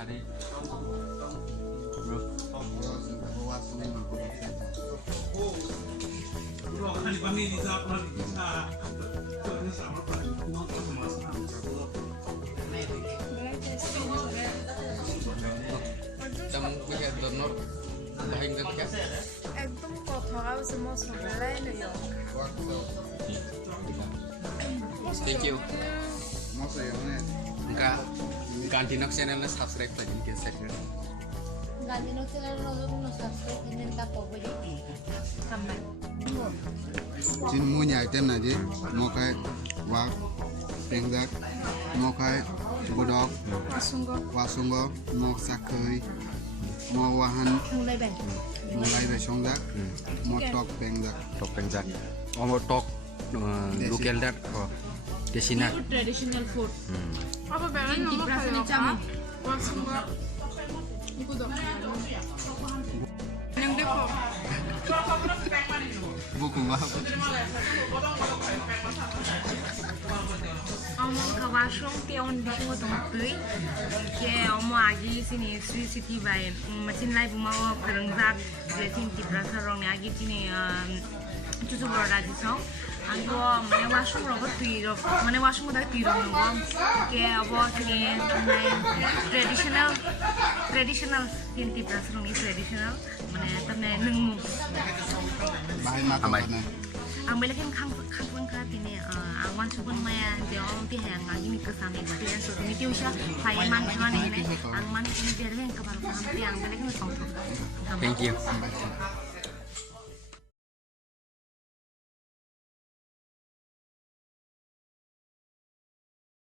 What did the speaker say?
Hari bro. Kamu punya donor bahin ke kita? একদম কথা আছে মই চবেলাই নয় Thank you. Enggak Gantinok channel subscribe lagi ke channel. Gantinok channel no subscribe ini tapo boleh kamar. Chính mua nhà trên này chứ một cái và tiền giặc một cái bồ đọc và sung gó một sạc khơi một wahan Mulai bang. mulai về sông giặc một tộc tiền giặc Tok penjak. Oh tok local dat. Oh. Desina. traditional food apa beran nomor kali jamu langsung gua ikut dong yang depo buku apa Omo kawasong tiawan bikin dong tuh ke omo agi sini Sri City by mesin live mau kerengzak jadi di Plaza Rong agi sini cucu berada song Anggo mana wasung rogo tiro mana wasung udah tiro nunggu ke apa sini traditional tinti Plaza Rong ini traditional mana terne nunggu bahan makan mana ang balikin kang kat ini awan subun maya dia orang ti yang lagi nih kesana experience so ini tiusya payman cuman ini ang man ini dia yang kabar paham tiang balikin song Thank you.